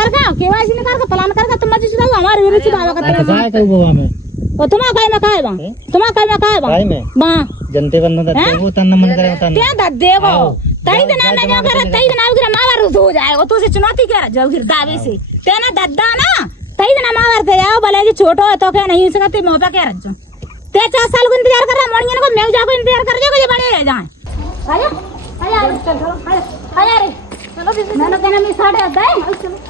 करके केवाईसी निकाल के प्लान करके तुम मत चुदाओ हमारे विरुद्ध चुदावा करते काय कहू बाबा में ओ तुम्हारा काय में काय बा तुम्हारा काय में काय बा काय में बा जनते बन्नो दे वो तन मन करे तन क्या दद देगो तई दिन में जो करे तई दिन आउगिरा मावर हो जाएगा तू से चुनौती कर जो गिर दावे से तेना दद्दा ना तई दिन मावर दे आओ भले जी छोटो है तो क्या नहीं सकती मोपा क्या रज ते 4 साल को इंतजार कर रहा मोड़ियन को मैं जाको इंतजार कर जो ये बड़े रह जाए आया आया चलो आया रे चलो मैंने कहना मैं 8:30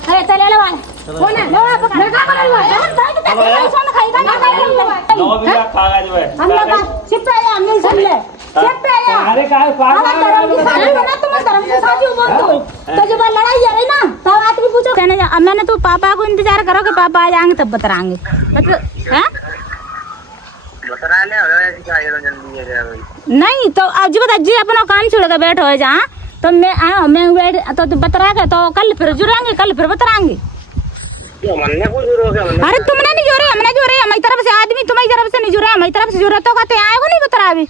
है चले ले वाला कौन है लो पकड़ लगा कर लो भाई तो खाएगा ना नो भी कागज में हम लोग चिप पे आया हमने सुन ले चिप पे आया अरे काय ना तुम धर्म के साथ ही बोल तो जब लड़ाई है ना तब बात भी पूछो कहने अब मैंने तो पापा को इंतजार करो कि पापा आ जाएंगे तब बताएंगे मतलब हैं बता ले और ऐसी क्या ये जल्दी है भाई नहीं तो अब जी बता जी अपना काम छोड़ के बैठो है जहाँ तो मैं बैठ तो बता के तो कल फिर जुड़ेंगे कल फिर बताएंगे मनने को जुड़ो क्या मनने अरे तुमने नहीं जुड़े हमने जुड़े हमारी तरफ से आदमी तुम्हारी तरफ से नहीं जुड़े हमारी तरफ से जुड़े तो कहते आएगो नहीं बता अभी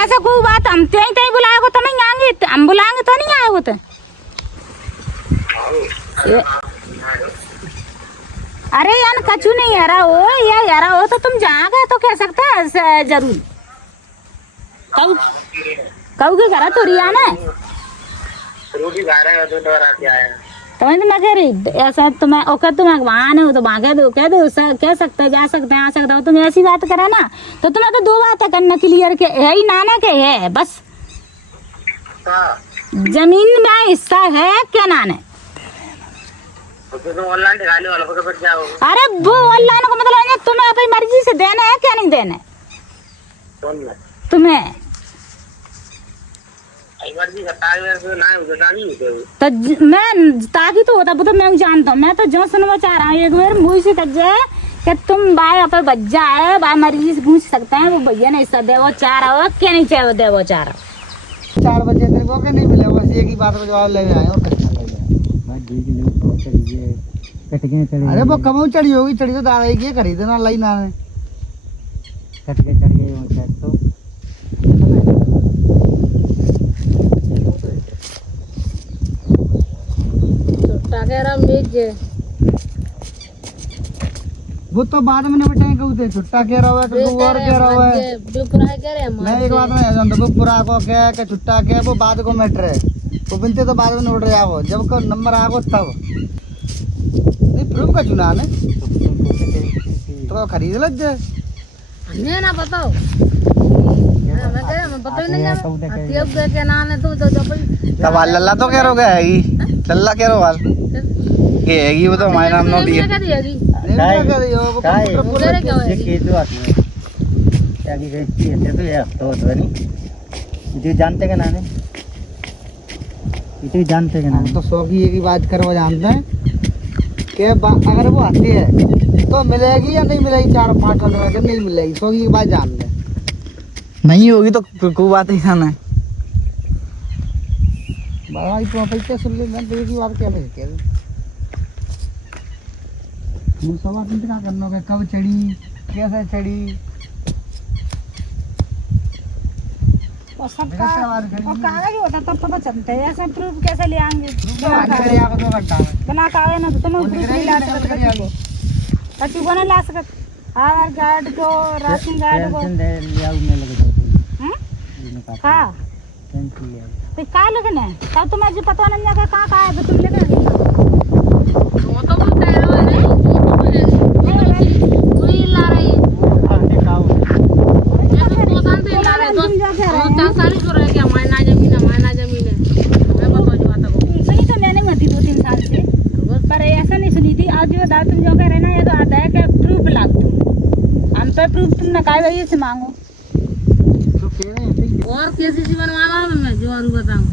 ऐसा कोई बात हम तेई तेई बुलाएगो तो नहीं आएंगे हम बुलाएंगे तो नहीं आएगो तो अरे यार कछु नहीं हरा हो या यारा हो तो तुम जाओगे तो कह सकते हैं जरूर कब के घर तो रिया ने रोटी खा रहे हो तो डर आ क्या है तो मैं कह रही ऐसा तुम्हें ओके तुम भगवान हो तो भागे दो कह दो कह सकते जा सकते आ सकते हो तुम ऐसी बात करा ना तो तुम्हें तो 2 बातें करना क्लियर के है ही नाना के है बस जमीन में हिस्सा है क्या नाना तो ऑनलाइन दिखाने वाला को फिर क्या होगा अरे वो ऑनलाइन को मतलब तुम्हें अपनी मर्जी से देना है क्या नहीं देना कौन है तुम्हें मर्जी का टाइम से ना हो ना नहीं होते तो मैं ताकि तो होता तो मैं जानता हूँ मैं तो जो सुनवा चाह रहा हूँ एक बार मुझे से तक जाए कि तुम बाय पर बच्चा है बाय मर्जी से पूछ सकते हैं वो भैया ने हिस्सा दे वो चाह रहा हो क्या नहीं चाहे दे वो चाह रहा 4 बजे तेरे को के नहीं मिले बस एक ही बात का जवाब ले आए और कैसा लगे भाई देख ले तो चढ़िए कट के चढ़िए अरे वो कमौ चढ़ी होगी चढ़ी तो दादा की खरीदना लाई ना कट के चढ़िए वो चढ़ तो वो तो बाद में बताएं कहते छुट्टा कह रहा है कि तू और कह रहा है मैं एक बात में जानता हूँ पूरा को क्या है कि छुट्टा क्या है वो बाद को मैटर है वो बिनते तो बाद में नोट रहा हो जब को नंबर आगो तब नहीं प्रूफ का चुना ने तो खरीद लग जाए हमें ना बताओ मैं पता ही नहीं है अब क्या नाम है तो तब लल्ला तो कह रहा है लल्ला कह रहा है ये है वो तो हमारे नाम नो दिए काय ये केजो आती है क्या की गई ऐसे तो ये तो नहीं ये जानते के नाम है ये जानते के नाम तो सौ की एक ही बात करवा जानते हैं कि अगर वो आती है तो मिलेगी या नहीं मिलेगी 4-5 रुपए के नहीं मिलेगी 100 की बात जानते हैं नहीं होगी तो कोई बात ही ना है भाई तो पैसे सुन ले मैं तेरी बात क्या ले कह वो सवाल क्या करना है कब चढ़ी कैसे चढ़ी और सब कागज होता तब पता चलता है ऐसे प्रूफ कैसे ले आएंगे बना कागज ना तो तुम्हें प्रूफ नहीं ला सकते कच्ची को नहीं ला सकते आधार कार्ड को राशन कार्ड को हाँ तो क्या लगना है तब तुम्हें जो पता नहीं लगा कहाँ है तो तुम लेकर वो तो वो कह रहा है पूरी ला रही है सुनी तो मैंने मत 2-3 साल से पर ऐसा नहीं सुनी थी आज जो दादा तुम जो कह रहे ना ये तो आता है कि प्रूफ लाग तुम हम पे प्रूफ तुमने कहा भाई से मांगो और केसीसी बनवाना मैं जो और बताऊं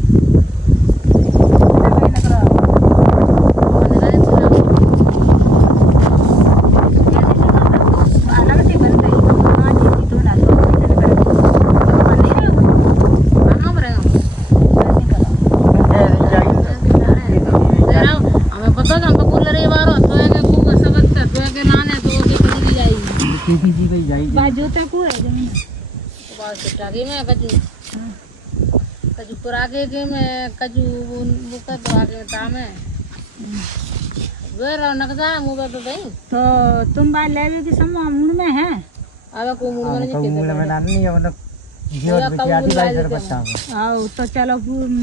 में कजू पुरागे के में कजू बुका तो आगे दाम है वे रौनक जा मुंह पे तो नहीं तो तुम बात लेवे की सम मूड में है अब को मुंह में नहीं मूल में नानी है मतलब जीवन में क्या दिवाई कर बच्चा आओ तो चलो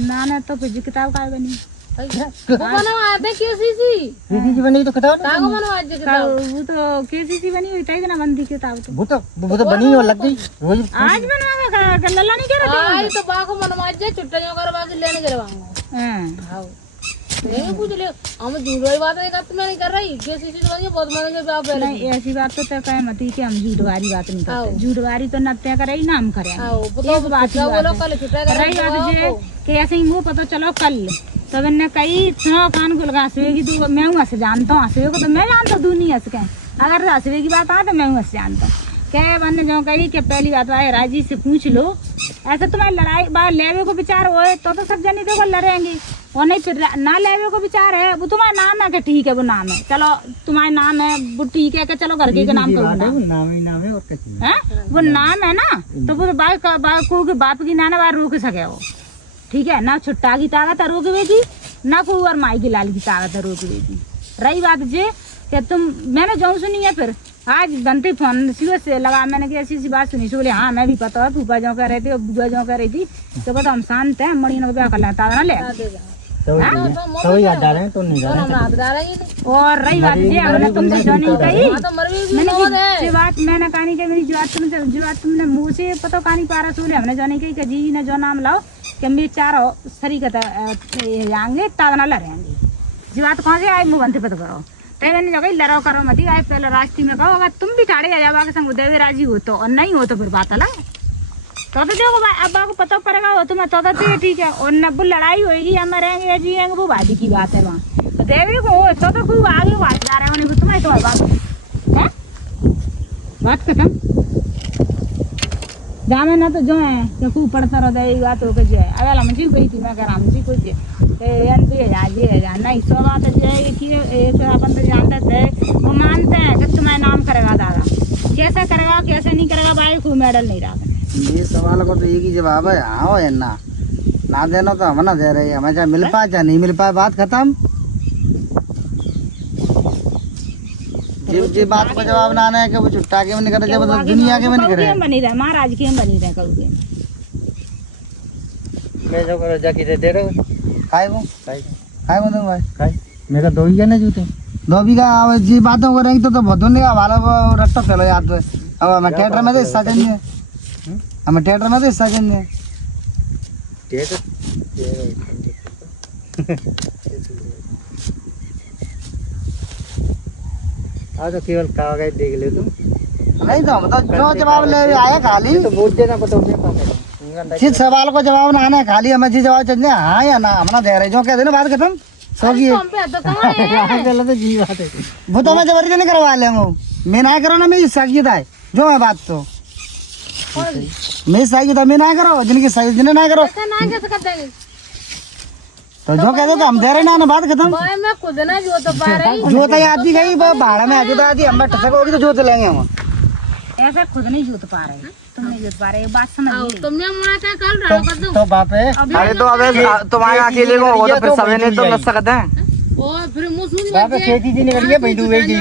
नाना तो फिर किताब का बनी वो बनवा आते केसीसी दीदी जी बनी तो बताओ ना कागो बनवा आज किताब वो तो केसीसी बनी हुई थी ना बंदी किताब तो वो तो बनी और लग गई रोज आज बनवा लल्ला नहीं कर रहा आई तो बाको बनवा आज छुट्टियां करवा के लेने करवाऊंगा हां हां नहीं पूछ ले हम झूठी बात नहीं करते मैं नहीं कर रही केसीसी तो बनी बहुत महंगे बाप है नहीं ऐसी बात तो तय कहे मत कि हम झूठवारी बात नहीं करते झूठवारी तो नत्या करे ही नाम करे हां वो तो बात वो लोग कल छुट्टियां कर रही बात जे कि ऐसे ही मुंह पता चलो कल तब ने कई सुनो कान खुल गा हंसवे की तू मैं हूं हंस जानता हूं हंसवे को तो मैं जानता हूं दुनिया से कह अगर हंसवे की बात आ तो मैं हूं हंस जानता हूं कह बन्ने जो कही कि पहली बात आए राजी से पूछ लो ऐसे तुम्हारी लड़ाई बात लेवे को विचार होए तो सब जनी देखो लड़ेंगे और नहीं फिर ना लेवे को विचार है वो तुम्हारा नाम है कि ठीक है वो नाम है चलो तुम्हारा नाम है वो ठीक है कि चलो घर के नाम कहो नाम ही नाम है और कुछ नहीं है वो नाम है ना तो वो बाप की नाना बार रोक सके वो ठीक है ना छुट्टा की ताकत है रोकवेगी ना कुंवर माई की लाल की ताकत है रोकवेगी रही बात जे कि तुम मैंने जो सुनी है फिर आज बनते फोन सीधे से लगा मैंने कि ऐसी बात सुनी बोले हाँ मैं भी पता है फूफा जो कह रहे थे बुआ जो कह रही थी तो बता हम शांत हैं मणि ने ब्याह कर लेता ना ले तो याद आ रहे हैं तो नहीं जा रहे और रही बात ये हमने तुमसे जो नहीं कही तो मर भी मैंने बात मैंने कहानी कही मेरी जो बात तुमने मुंह से पता कहानी पा रहा सोले हमने जो नहीं कही कि जी ने जो नाम लाओ कि हम चार सरीकत आएंगे तादना लड़ेंगे जी बात कौन से आए मुँह बनते पता करो तो मैंने जो कही लड़ाओ करो मत आए पहले रास्ते में कहो अगर तुम भी ठाड़े जाओ आगे संग देवी राजी हो तो और नहीं हो तो फिर बात अलग तो देखो अब आपको पता पड़ेगा हो तुम्हें तो ठीक है और नब्बू लड़ाई होगी हम मरेंगे या जिएंगे वो बाजी की बात है वहाँ तो देवी को हो तो कोई आगे बात जा रहे हैं तुम्हें तो बात बात खत्म जामे ना तो जो है तो खूब पढ़ता रहता है बात हो के जो है अगर हम जी गई थी मैं कह राम जी को जे नहीं सो बात है कि एक अपन तो जानते थे वो मानते हैं कि तुम्हारा नाम करेगा दादा कैसे करेगा कैसे नहीं करेगा भाई खूब मेडल नहीं रहा ये सवाल को तो एक ही जवाब है हाँ है ना देना तो हम ना दे रहे हमें चाहे मिल पाए चाहे नहीं मिल पाए बात खत्म जी बात को जवाब ना आना है कि वो छुट्टा के में नहीं करे जब दुनिया के में नहीं करे बनी रहे महाराज के बनी रहे कभी मैं जो करो जाके दे रहे खाए वो दूं भाई खाए मेरा दो ही है ना जूते दो भी का जी बातों करेंगे तो बहुत दुनिया वाला रट्टा फैलो याद है अब हम थिएटर में तो हिस्सा चाहिए हम थिएटर में तो हिस्सा चाहिए तो केवल कागज देख ले तुम नहीं तो हम तो जो जवाब ले आया खाली तो बोल देना पता जिस सवाल को जवाब ना आना खाली हमें जी जवाब चाहिए हाँ या ना हम ना दे रहे जो कह देना बात खत्म सोगी तो जी बात है वो तो मैं जबरदस्ती नहीं करवा लेंगे मैं ना करो ना मेरी सगी है जो है बात तो मैं सही था मैं ना करो जिनकी सही जिन्हें ना करो तो जो कह दो हम दे रहे ना बात खत्म मैं खुद ना जो तो पा रही जो तो आती गई वो भाड़ा में आती आती हम ठसक होगी तो जोत लेंगे हम ऐसा खुद नहीं जोत पा रहे तुम नहीं जोत पा रहे बात समझ तुमने मुड़ा क्या कल रहा कर दो तो बाप है अरे तो अबे तुम्हारे अकेले को हो तो फिर सभी ने तो लग सकते हैं और फिर मुस्लिम बाप खेती जी ने करिए भाई तू एक जी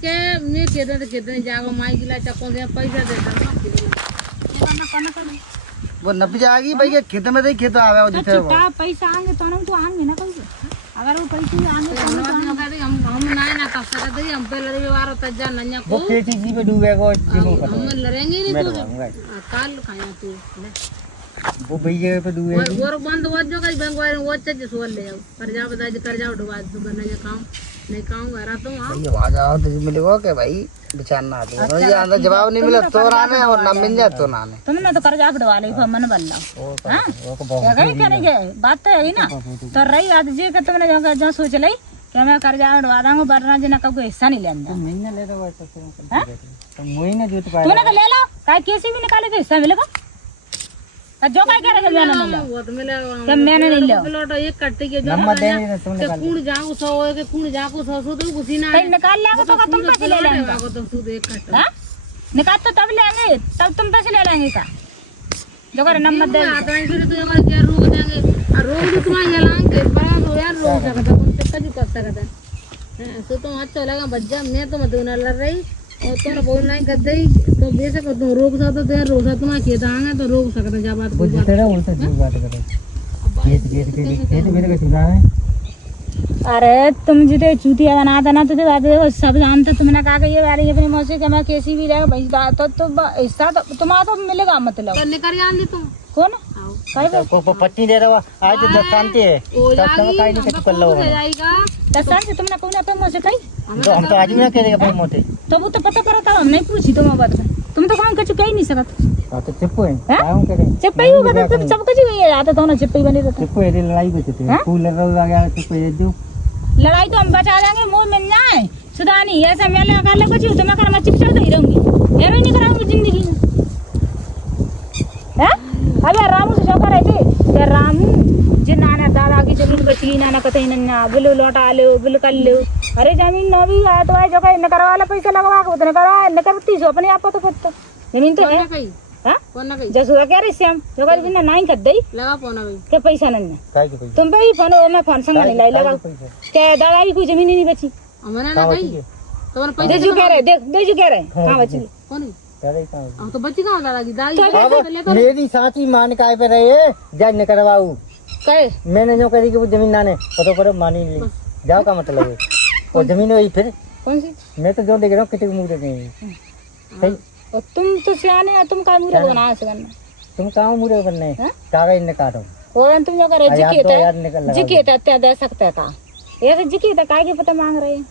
के मैं कितने जागो माई गिला चक्कों से पैसा देता वो नप जाएगी भाई ये खेत में तो खेत आवे वो जिथे वो पैसा आएंगे तो हम तो आएंगे ना कहीं अगर वो पैसे आएंगे तो हम ना कर सकते हम पहले रविवार तक जा नन्या वो को खेती जी पे डूबे को जिनो हम लड़ेंगे नहीं तो काल खाया तू वो भैया पे डूबे और बंद हो जो कहीं बैंक वाले वो अच्छे से ले जाओ कर जाओ डुबा दो करने काम नहीं काम करा तो हां ये आ जाओ तो मिलेगा के भाई बेचारना तो ये अंदर जवाब नहीं मिला तो राने और ना मिल जाए तो नाने तुमने तो कर्जा बढ़वा ले मन बल्ला हां क्या गई क्या नहीं गए बात तो है ही ना तो रही बात जी कि तुमने जो सोच ली कि मैं कर्जा बढ़वा दूंगा वरना जी ना कोई हिस्सा नहीं लेंगे महीना ले दो ऐसा तो महीने जो तो तूने तो ले लो काय कैसे भी निकाले तो हिस्सा मिलेगा जो काय कह रहे मैंने नहीं वो तो मिले कि मैंने नहीं लिया लोटो एक कट्टे के जो नंबर दे नहीं तुमने के कुण जाऊ सो हो के कुण जाको सो सो तो कुछ ना कहीं निकाल लेंगे तो तुम पैसे ले लेंगे को तो सूद एक कट्टा हां निकाल तो तब लेंगे तब तुम पैसे ले लेंगे का जो कर नंबर दे आता है फिर तो हमारे क्या रोक देंगे और रोक तो तुम्हारे लांग के बड़ा दो यार रोक सकता भी कर सकता है सो तो अच्छा लगा बच्चा मैं तो मत ना लड़ रही और तो ना बोल नहीं कर दई तो बेशक तुम रोक सकते तो यार रोक सकते तुम्हारे खेत आएंगे तो रोक सकते जा बात वो जितना उल्टा जो बात करे खेत मेरे को सुना है। अरे तुम जितने चूतिया बनाता ना तुझे बात देखो सब जानते। तुमने कहा कि ये वाली अपनी मौसी के मैं कैसी भी रहेगा भैंस तो हिस्सा तो तुम्हारा तो मिलेगा मतलब। करने कर जान दी तुम कौन को पट्टी दे रहा आज तो शांति है हो तब तक काई नहीं कर लो जाएगा दसान से तुमने कौन अपने मुझसे कही तो हम तो आज भी ना करेंगे अपने मोटे तो वो तो पता करा था हम नहीं पूछी तुम बात में तुम तो काम कर चुका ही नहीं सकत। हां तो चिप्पू है हाँ? काम करें चिप्पा ही होगा तो सब कुछ ही है आता तो ना चिप्पा ही बनी रहता। चिप्पू ये लड़ाई बचते हैं फूल लगा आ गया चिप्पू ये दो लड़ाई तो हम बचा देंगे मुंह मिल जाए सुधानी ऐसा मैं लगा ले कुछ तो मैं कर मैं चिपचाप ही रहूंगी यार नहीं कराऊंगी जिंदगी में हैं। अबे रामू से शौक रहे थे तो रामू जे नाना दादा की जमीन बची नाना कतई नन्ना बिल लौटा लो बिल कर लो। अरे जमीन न भी है तो जो कहीं न करवा ला पैसा लगवा के उतने करवा न करती सो अपने आप तो फिर जमीन तो है हां कौन ना कही जसुआ कह रही श्याम जो कर बिना नहीं कर दई लगा पौना भाई के पैसा नहीं काई के पैसा तुम पे फोन मैं फोन संग नहीं लाई लगा के दादा की कोई जमीन ही नहीं बची हमने ना कही तो मैंने पैसे देजू कह रहे देख देजू कह रहे कहां बची कौन करे कहां हम तो बच्ची कहां दादा की दादी मेरी साची मान काय पे रही है जा न करवाऊ कहे मैंने जो करी कि वो जमीन नाने तो करो मानी ली जाओ का मतलब है और जमीन वही फिर कौन सी मैं तो जो देख रहा हूँ कितने मुंह देख रही सही और तुम तो सियाने हो तुम का मुरे बना सकना तुम कहाँ मुरे बनने हैं? कागज ने काटो और तुम जो करे यार जिके तो यार निकल था लगा जिके था त्या दे सकते था ये जिके था काय के पता मांग रहे हैं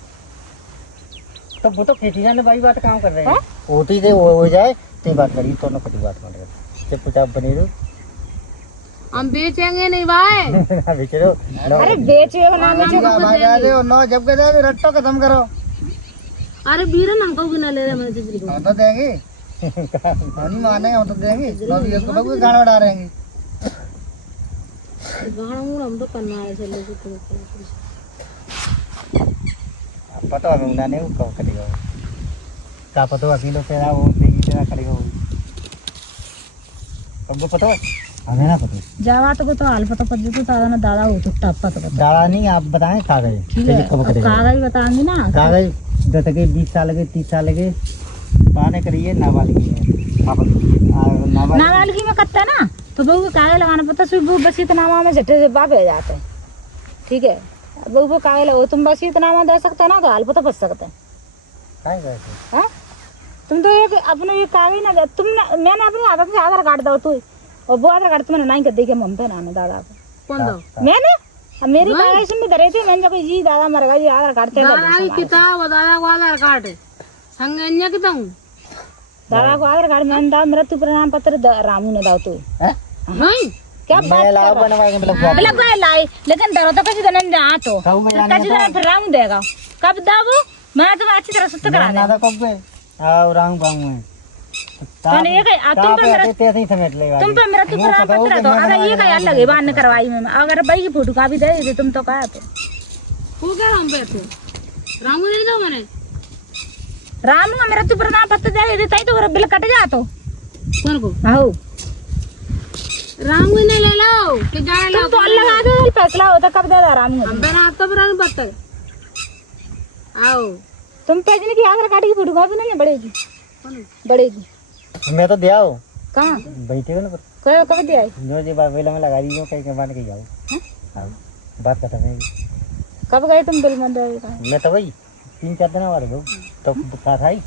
तो वो तो खेती ने भाई बात काम कर रहे हैं हाँ? होती थे वो हो जाए तो बात करी तो ना कटी बात मान रहे जब पूछा बनी रो हम बेचेंगे नहीं भाई बेच रो अरे बेचो ना बेचो बजा दे नो जब के दे रट्टो खत्म करो अरे बीरन हमको भी ना ले रहे मैं जिंदगी हम तो देंगे नहीं माने हम तो देंगे अभी एक तो गाना बढ़ा रहे हैं गाना मुंह हम तो करना है चले तो पता है उन्होंने वो कब करेगा का पता है किलो तेरा वो नहीं तेरा करेगा वो अब पता है हमें ना पता जावा तो हाल पता पड़ तो दादा ना दादा हो तो टप्पा तो दादा नहीं आप बताएं कागज ठीक है कागज बताएंगे ना कागज दस के 20 साल के 30 साल के पाने करिए नाबालिग नाबालिगी में कत्ता ना तो बहू को कागज लगाना पड़ता सिर्फ वो बसीत नामा में झट्टे से बाप रह जाते हैं ठीक है बहू को कागज लगाओ तुम बसीत नामा दे सकते ना तो हाल पता बच सकते हैं काय करते हाँ तुम तो एक अपने ये कागज ना तुम मैंने अपने आदत से आधार कार्ड दो तू और वो आधार कार्ड तुमने नहीं कर देखे ममता नाना दादा को कौन दो मैंने अब मेरी कागज में धरे थे मैंने कहा जी दादा मर गया जी आधार कार्ड थे दादा की किताब दादा को आधार कार्ड संग अन्य किता हूं दादा को आधार कार्ड मैंने दादा मृत्यु प्रमाण पत्र रामू ने दाओ तू हैं नहीं क्या बात मैं लाभ बनवाएंगे मतलब लाई लेकिन दरो तो कभी दिन आ तो कहूं मैं जाने कभी दिन फिर रामू देगा कब दाबो मैं तो अच्छी तरह सुत करा ना तो कब गए आओ राम गांव में मैंने ये कहा तुम पे मेरा तेरे ही समेट लेगा तुम पे मृत्यु प्रमाण पत्र दो अगर ये क्या लगे बात न करवाई में अगर भाई की फोटो कॉपी दे दे तुम तो कहा तो वो क्या हम पे थे रामू नहीं दो मैंने राम का मृत्यु प्रमाण पत्र दे दे तई तो बिल कट जा तो कौन को आओ रामू ने ले लो कि जाने तुम लो तो लगा दो फैसला होता कब दे राम हम पे ना तो पुरानी पत्थर आओ तुम पैसे की आधार कार्ड की फोटो कॉपी नहीं बढ़ेगी कौन बढ़ेगी मैं तो दिया हूं कहाँ बैठे हो ना कब दिया है जो जी वेला में लगा दी जो कहीं के मान के जाओ हां बात खत्म है कब गए तुम बिल मंदिर मैं तो वही 3-4 दिन बाद हो तो साथ आई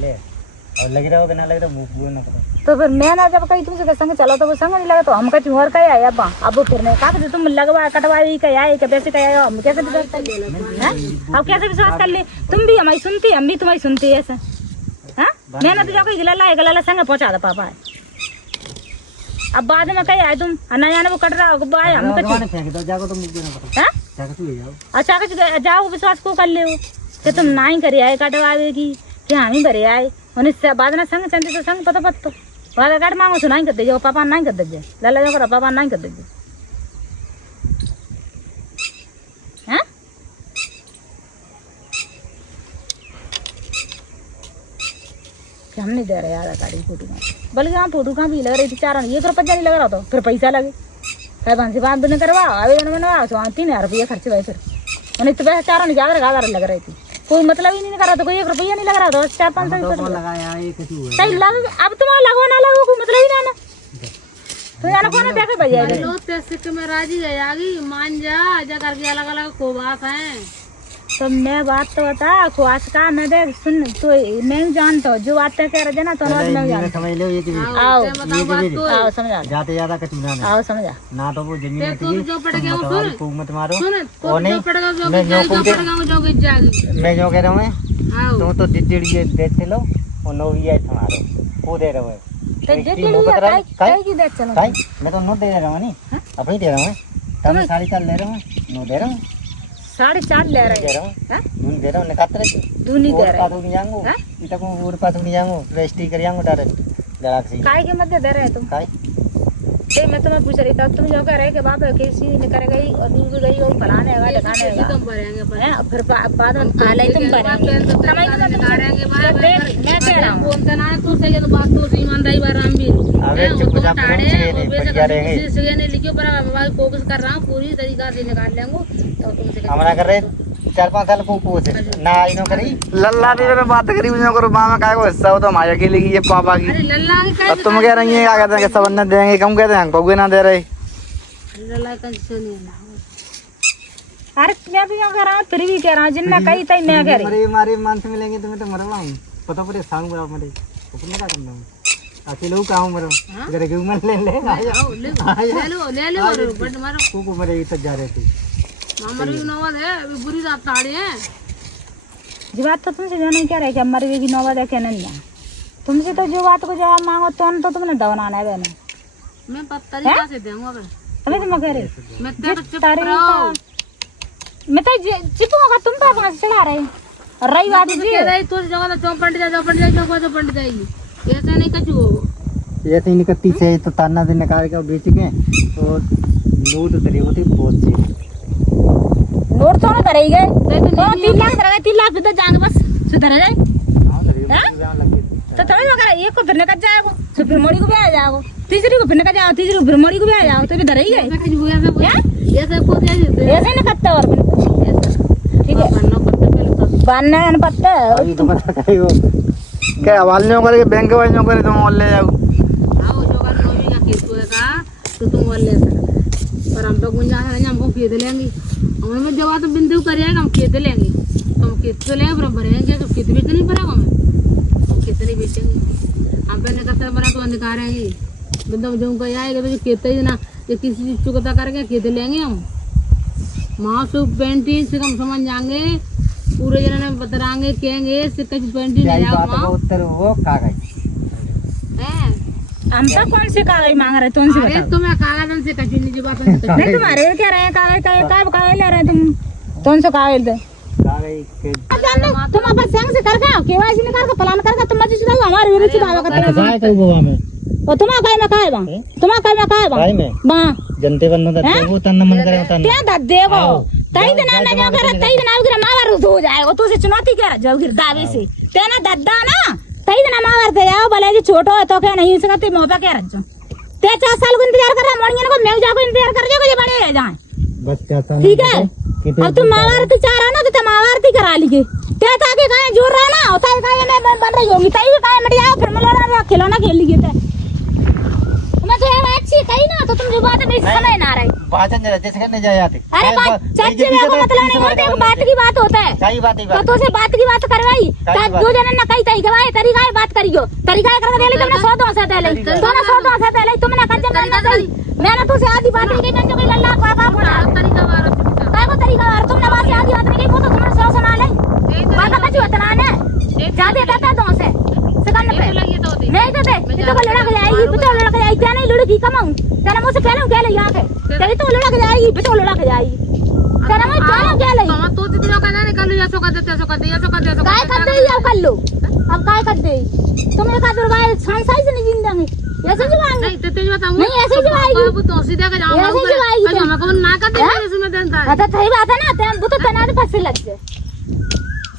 ले और लग रहा हो कि ना लग रहा वो ना तो फिर मैं ना जब कहीं तुमसे संग चलो तो वो संग नहीं लगा तो हम कहीं और कहीं आया अब फिर नहीं कहा तुम लगवा कटवाई कहीं आए कि पैसे कहीं आए हम कैसे विश्वास कर ले अब कैसे विश्वास कर ले तुम भी हमारी सुनती हम भी तुम्हारी सुनती है ऐसा हाँ मैंने तो जाकर गला संग पहुंचा दे पापा अब बाद में कहीं आए तुम नया वो कट रहा होगा हम कुछ फेंक दो जाको तो मुझे ना पता जाकर तू ले जाओ अच्छा कुछ जाओ विश्वास को कर ले कि तुम ना ही करे आए कटवावे की कि हम ही भरे आए और बाद में संग चलते तो संग पता पत्तो बाद काट मांगो तो नहीं कर दीजिए पापा नहीं कर दीजिए लाला जो करो पापा नहीं कर दीजिए हाँ हम नहीं दे रहे यार गाड़ी फोटो का बल्कि हाँ फोटो कहाँ भी लग रही थी 4 ये तो रुपया नहीं लग रहा तो फिर पैसा लगे कहीं 5 दिन करवाओ आवेदन बनवाओ तो 3000 रुपया खर्च भाई फिर उन्हें तो बेचारों ने ज्यादा लग रही थी, कोई मतलब ही नहीं लग रहा था, कोई 1 रुपया नहीं लग रहा था, 400-500 लगाया ये किसी हुआ सही लग। अब तुम्हारा लगो ना लगो कोई मतलब ही ना तो जाना कौन देखे भैया लो सिक्के में राजी है आगी मान जा करके अलग अलग खोबास हैं। तो मैं बात तो बता खुआस का मैं देख सुन तो मैं जानता हूँ जो बात कह रहे थे ना तो मैं जानता समझ लो ये आओ तो समझा जाते ज्यादा कचूना नहीं आओ समझा ना तो वो जमीन तू जो पड़ गया वो सुन हुकूमत मारो सुन और नहीं जो पड़ गया जो मैं जो पड़ गया वो जो गिर जाएगी। मैं जो कह रहा हूँ आओ तुम तो डिडड़ी देते लो और नो भी तुम्हारो वो दे रहे हो तो जे काई की देख चलो काई मैं तो नोट दे रहा हूँ नहीं अपनी दे रहा हूँ तब 4.5 ले रहा हूँ नो दे रहा हूँ 4.5 ले रहे दे रहा हूँ दून दे रहा हूँ निकाल दूनी दे रहे नहीं जाऊंगा इतना को और पास नहीं जाऊंगा रजिस्ट्री कर जाऊंगा डायरेक्ट गैलेक्सी काई के मध्य दे रहे तुम काई ये मैं तुम्हें पूछ रही था तुम जो कह रहे कि बाप किसी ने कर गई और दूर गई और फलाने वाले खाने ये तुम भरेंगे पर हैं फिर बाद में आले तुम भरेंगे समय तो निकालेंगे मैं कह रहा हूँ बोलते ना तू सही है तो बात तो ईमानदारी बाराम भी अबे चुप जा बढ़िया रहेंगे किसी ने लिखियो पर मैं फोकस कर रहा हूँ पूरी तरीका से निकाल लेंगे तो तुमसे हमारा कर रहे 4-5 साल पूछ ना इनो करी लल्ला दी में बात करी मुझे करो मामा काय को हिस्सा हो तो हमारे अकेले की ये पापा की। अरे लल्ला के अब तुम कह रही है क्या कहते हैं कि सब अन्य देंगे कम कहते हैं पगुए ना दे रहे। लल्ला का सुनिए ना अरे मैं भी कह रहा हूँ फिर भी कह रहा हूँ जिन्ना कही तई मैं कह रही हमारे हमारे मानस मिलेंगे तुम्हें तो मरवा हूँ पता पड़े सांग बड़ा मरे तो क्या करना है अकेले हूँ कहाँ मरो अगर क्यों मन ले ले लो बट मारो को मरे तक जा रहे थे हमारी नौबत है अभी बुरी रात ताड़ी है। जी बात तो तुमसे जो नहीं कह रहे कि हमारी भी नौबत है क्या नहीं है तुमसे तो जो बात को जवाब मांगो तो तुमने दवनाना है बहन मैं तरीका से दूंगा तुम्हें तुम कह रहे मैं तेरे चुप रहो मैं तो चिपूंगा तुम तो वहां से चढ़ा रहे और रही बात जी कह रही तू जगह तो पंडित जाएगी ऐसे नहीं कचू ऐसे ही निकलती से तो ताना से निकाल के बेच के तो नोट तरी होती बहुत सी नोट तो करेगी तो 3 लाख तरह 3 लाख तो जाएंगे बस सुधर जाए तो थोड़ी मगर एक को फिर निकल जाएगा तो फिर मोड़ी को भी आ जाओ तीसरी को फिर निकल जाओ तीसरी को फिर मोड़ी को भी आ जाओ तो भी धर ही गए ये सब को दे दे ऐसे नहीं करता और ठीक है बनना है पत्ता अभी तो पता करेगा क्या हवाल नहीं करके बैंक वाले नहीं करे तुम और ले जाओ आओ जो का नौवीं का केस होएगा तो तुम और ले सकते पर हम तो गुंजाइश है हमको खेत लेंगे हमें जब तो बिंदु करेगा हम खेत लेंगे तो हम खेत तो लेंगे पर भरेंगे तो खेत बेच नहीं पड़ेगा हमें हम खेत नहीं बेचेंगे हम पहले कसर बना तो निकालेंगे बिंदु जो कोई आएगा तो खेत ही ना ये किसी चीज चुकता करके खेत लेंगे हम मासू पेंटिंग से हम समझ जाएंगे पूरे जने बताएंगे कहेंगे सिक्का पेंटिंग ले जाओ मां उत्तर वो कागज हैं हम तो कौन से कागज मांग रहे तुमसे अरे बताओ तुम्हें कागज से कचुनी की बात नहीं नहीं तुम्हारे क्या रहे हैं कागज ले रहे हैं तुम कौन सा कागज दे कागज के तुम अपन संग से करके केवाईसी निकाल के प्लान करके तुम मत चुनाव हमारे विरुद्ध दावा करते हो जाए तो गोवा में और तुम्हारा काय में काय बा तुम्हारा काय में काय बा काय में बा जनते बंदो दा वो तन मन करे तन क्या दा देगो तई दिन ना जो कर तई दिन आव गिरा मावर हो जाएगा तो से चुनौती कर जब गिर दावे से तेना दद्दा ना तई दिन मावर दे जाओ भले जी छोटो है तो क्या नहीं सकते मोपा क्या रख जो ते 4 साल को इंतजार कर रहा मोड़ियन को मैं जाको इंतजार कर जो बड़े रह जाए बस क्या सा ठीक है अब तुम मावारती चाह रहा ना तो तुम मावारती करा लीजिए ते ताकि काय जोर रहा ना होता है काय मैं बन रही होगी तई काय मट जाओ फिर मिलो खिलौना खेल लीजिए ते मैं तो अच्छी कही ना तो तुम जो बात नहीं समझ ना रही भाषण जरा जैसे करने जाए आते अरे बात चाचे में को मतलब नहीं होता है बात की बात होता है सही बात है तो से बात की बात करवाई दो जने ना कही तई गवाए तरीका है बात करियो तरीका कर दे ले तुमने 100 2 से दे ले दोनों 100 2 से दे ले तुमने कज्जन करना सही मैंने तो से आधी बात नहीं मैं जो लल्ला का बोला तरीका वाला काय को तरीका वार तुमने बात से आधी बात नहीं वो तो तुमने 100 सुना ले बात का जो इतना ने ज्यादा कहता दो से सेकंड पे नहीं तो दे तो को लड़क जाएगी तो लड़क जाएगी क्या नहीं लड़की कमाऊं तेरा मुझसे कहलूं क्या ले यहां पे तेरी तो लड़क जाएगी बितो लड़क जाएगी तेरा मैं कहलूं क्या ले तो तू जितना कहना निकाल लो या सो कर दे सो कर दे या सो कर दे काय कर दे या कर लो अब काय कर दे तुम एक आदर भाई संसाई से नहीं जिंदांगे ऐसे जो आएंगे नहीं तेज बताऊं नहीं ऐसे जो आएगी बाबू तो सीधा के जाऊंगा ऐसे जो आएगी हम को ना कर दे इसमें देता अच्छा सही बात है ना तेरा वो तो तना फंसे लग जाए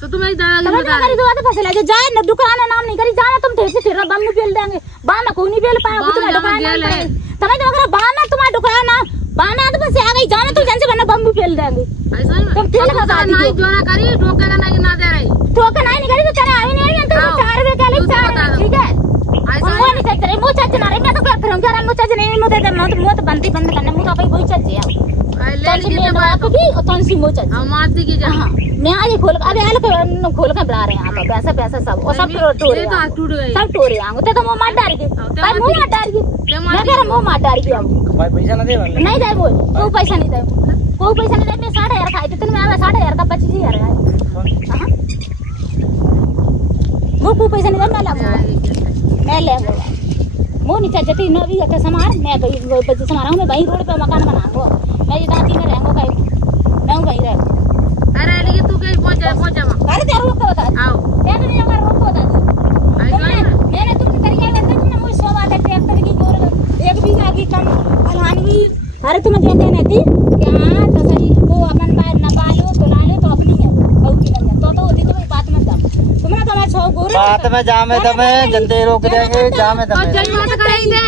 तो तुम्हें दादा समझ में करी तो बात फंसे लग जाए ना दुकान है नाम नहीं करी जाना तुम ठेसे फिर बम में बेल देंगे बा में कोई नहीं बेल पाया तुम्हारी दुकान है समझ में अगर बा में तुम्हारी दुकान ना बामे तो बस आ गई जाने तो जन से बना बम्बू फेल देंगे ऐसा ही तुम तेल का दादी नहीं जो ना करी ठोकेगा नहीं ना दे रही ठोकर नहीं करी तो तेरे आई नहीं तो 4 रुपए का ले 4 ठीक है ऐसा वो नहीं चच रही मुंह चच ना रही मैं तो क्या करूं क्या मुंह चच नहीं मुंह दे मुंह तो बंद करने मुंह तो भाई कोई चच है ले लीजिए तो आपकी और कौन सी मुंह चच हम मारती की जा हां मैं आज खोल अबे आले खोल के बुला रहे हैं आप पैसा पैसा सब और सब टोरे ये तो हाथ टूट गई सब टोरे आंगो तो मुंह मार डाल के भाई मुंह मार डाल के मैं कह रहा मुंह मार डाल के अब भाई पैसा ना दे वाले नहीं दे बोल कोई पैसा नहीं दे कोई पैसा नहीं दे मैं 60,000 खाई तो तुमने आवे 60,000 का 25,000 का हां वो कोई पैसा नहीं दे मैं ले वो नहीं चाहती नो भी का समार मैं भाई बच्चे समारा हूं मैं भाई रोड पे मकान बनाऊंगा मैं ये दांती में रहूंगा कहीं मैं भाई रह अरे लेकिन तू कहीं पहुंच जा अरे तेरे को बता आओ मैं तो नहीं अगर रोक को बता दो ऐसा ही मैंने तुमसे तरीका करते तुमने मुझे 100 बात ट्रैक्टर की गोर 1 बीघा की कम फलान भी अरे तुम देते नहीं थी क्या तो सही वो अपन बाहर न पालो तो ला लो तो अपनी है वो की नहीं तो होती तो भाई बात मत जाओ तुमने तो मैं 6 गोर बात में जामे दमे जनते रोक देंगे जामे और दमे जल बात करेंगे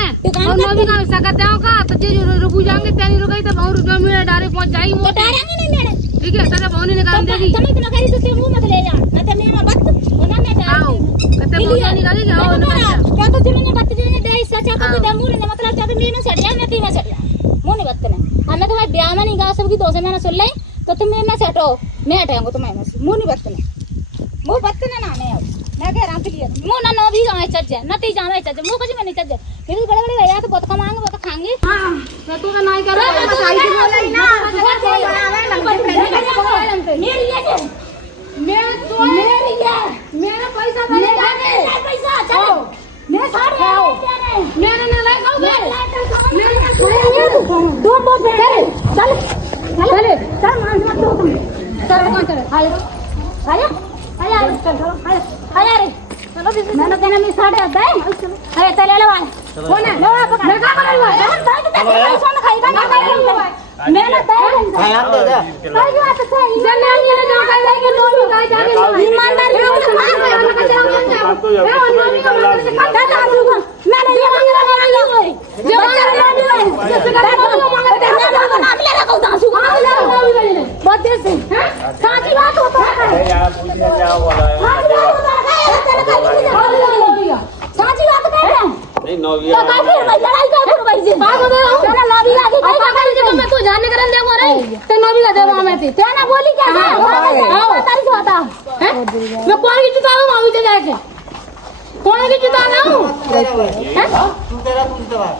और नो भी का हिस्सा करते हो का तो जे रुक जाएंगे तेरी रुक गई तो और जो मेरे डारे पहुंच जाएगी तो डालेंगे नहीं मेरे ठीक है तो बहु ने निकाल देगी तुम इतना करी तो मुंह मत ले जा ना तो मेरा बात होना मैं आओ कहते बहु निकालेगी आओ क्या तो जिन्होंने बात जिन्होंने दे सचा को दे मुंह ने मतलब जब मैं सड़ जाए मैं तीन सड़ जाए मुंह ने बात ने हमें तो भाई ब्याह में नहीं गा सबकी 2 महीना सुन ले तो तुम मैं सेटो मैं हटाऊंगा तुम्हें में मुंह नहीं बात ने मुंह बात ने ना मैं अब मैं कह रहा हूं क्लियर मुंह ना नो भी गावे चढ़ जाए ना ती जावे चढ़ जाए मुंह कुछ में नहीं चढ़ जाए फिर बड़े बड़े भैया तो बहुत कमाएंगे बहुत खाएंगे हां मैं तू तो नहीं कर रहा मैं साइड से बोल रही ना मेरी ये मैं तो मेरी ये मेरा पैसा दे जाने पैसा चलो मैं 60,000 मैंने ना लाई खाओ दो दो चल चल चल चल मान मत दो तुम चल कौन चल आया आया आया चल चलो आया आया रे चलो मैंने कहना मैं 60,000 है अरे चल ले लो कौन है लो मैं का कर रहा है सोना खाएगा ना खाएगा मैंने तय हां यार दे दे सही बात है जब मैं ये ना खाएगा कि नो भी खाए जाके ईमानदारी से मैंने ये नहीं नौवीं मैं तो जाने करन देबो रे ते नो भी ला देबो मैं ते क्या ना बोली क्या तारीख होता मैं कौन की चुता हूं मावी से जाके कौन की चुता हूं तू तेरा तू दवा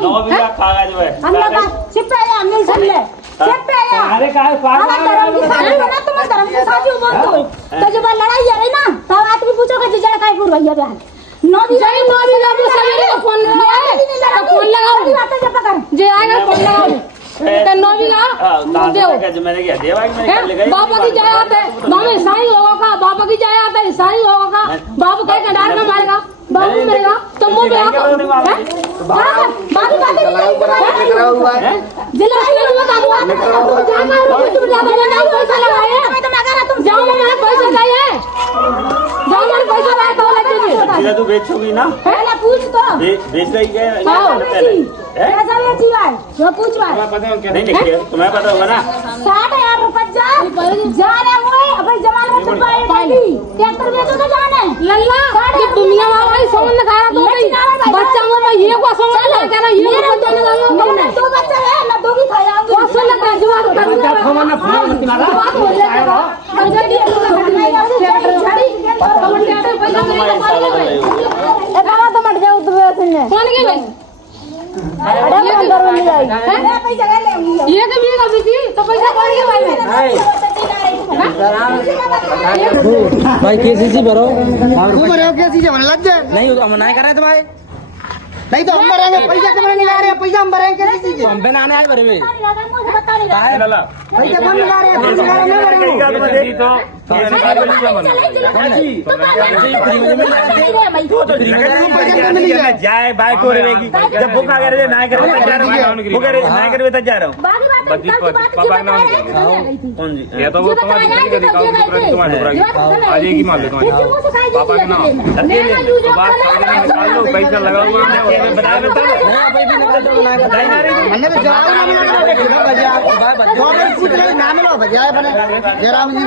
नौवीं का कागज है हम लोग चिप पे या मिल सुन ले चिप पे या अरे काय हमारा धर्म की शादी बना तुम धर्म की शादी बोल दो तो जब लड़ाई है ना तब आदमी पूछो कि जड़ काय पूर भैया बहन नौवीं का सवेरे को फोन लगाओ फोन लगाओ बातें जब पकड़ जे आएगा फोन लगाओ ते नो भी ला दादा मैंने क्या देवा कि मैंने ले गई बाबा की जाए आते मामे ईसाई होगा का बाबा की जाए आते ईसाई होगा का बाबू कह के डाल में मारेगा बाबू मरेगा तो मुंह में बाकी करा हुआ है जिला में बाबू तुम ज्यादा पैसा लगाए तो मैं कह रहा तुम जाओ मैं पैसा चाहिए जाओ मैं पैसा लाए तो लेते तेरा तू बेचोगी ना पहले पूछ तो बेच रही है पहले ऐसा नहीं चाहिए वो पूछ नहीं देखिए तुम्हें पता होगा ना 60,000 रुपए जाने हुए अपने जमाने में चुपाए डाली ट्रैक्टर बेचो तो जाने लल्ला ये दुनिया वाला ही समझ लगा रहा तो नहीं बच्चा में ये को समझ लगा कह रहा ये बच्चा ने लगा दो बच्चे हैं मैं दो भी खा जाऊंगी वो सुन लगा जवाब कर खाना फोन मत मारा बात हो जाएगा तो मट जाओ तुम्हें कौन के भाई अरे अंदर में आई मैं पैसा ले लूंगी ये के भी कभी थी तो पैसा कौन के भाई भाई केसीसी भरो ऊपर है क्या चीज बन लग जाए नहीं हम नहीं कर रहे तुम्हारे नहीं तो हम भरेंगे पैसा तुम्हें नहीं ला रहे पैसा हम भरेंगे क्या चीज हम पे आने आज भरे में मुझे बता नहीं लाला पैसा कौन ला रहे हैं पैसा नहीं भरेंगे जाए बाइक हो रहेगी जब भूखा करे ना करे भूखा करे ना करे तो जा रहा हूं कौन जी ये तो वो तुम्हारी आज एक ही मान लो तुम्हारे पापा के नाम तो बात निकाल लो पैसा लगा हुआ है बता मैंने भी जवाब ना मिला भैया जो भी पूछ रहे ना मिलो भैया बने जयराम जी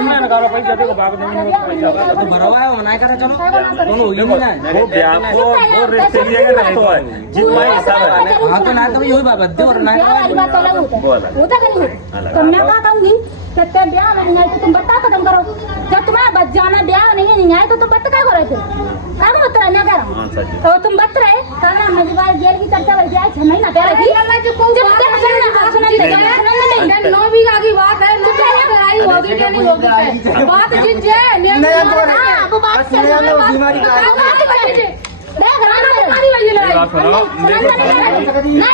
वो ब्याह वो रिश्ते की जगह रखतो है जितना हिसाब है तो मैं क्या कहूंगी कि तेरे ब्याह में नहीं आए तो तुम बत्ता खत्म करो जब तुम्हारा बच जाना ब्याह नहीं आए तो तुम बत्ता क्या करो फिर क्या बत रहे ना करो तो तुम बत रहे तो ना मेरी बात जेल की चर्चा बढ़ जाए 6 महीना तेरा ही नो बीघा की बात है लड़ाई होगी कि नहीं होगी बात जीत जाए बीमारी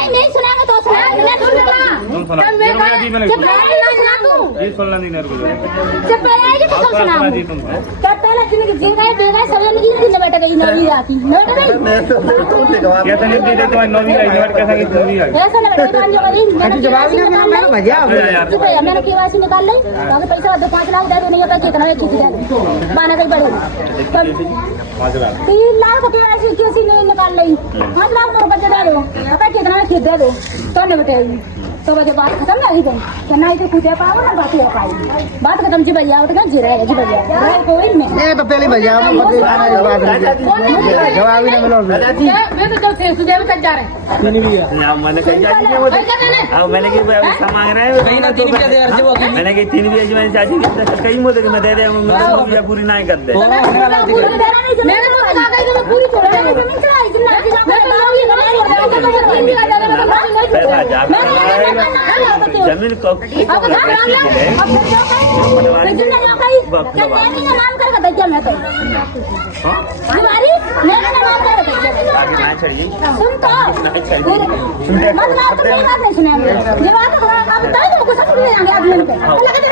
नहीं सुनाएंगे तो पहले जिंदगी जी गए दे गए सब जिंदगी बैठ गई नवी आती कैसे नहीं दे तो नौवीं का इन्वर्ट कैसा की नौवीं आ ऐसा ना बैठे पांच मैंने जवाब नहीं मिला भैया मैंने केवाईसी निकाल ली अगर पैसा 5 लाख दे दो नहीं होता कितना है ठीक है माना कहीं बढ़े 3 लाख केवाईसी किसी ने निकाल ली 5 लाख रुपए दे दो अब कितना है दे दो तो नहीं बैठेगी तो वजह बात खत्म नहीं गई कहना है खुदे पाओ ना बात है पाई बात खत्म जी भैया उठ गए जी रहे जी भैया कोई नहीं ये तो पहली भैया जवाब ही ना मिलो मैं तो जब थे तुझे भी जा रहे मैंने कही जाती है वो अब मैंने की पैसा मांग रहे हैं मैंने की 3 बीज मैंने चाची कई मोदे मैं दे रहे हूं मैं पूरी नहीं कर दे मैं तो बता गई तो पूरी कर जमीन को सुन तो मतलब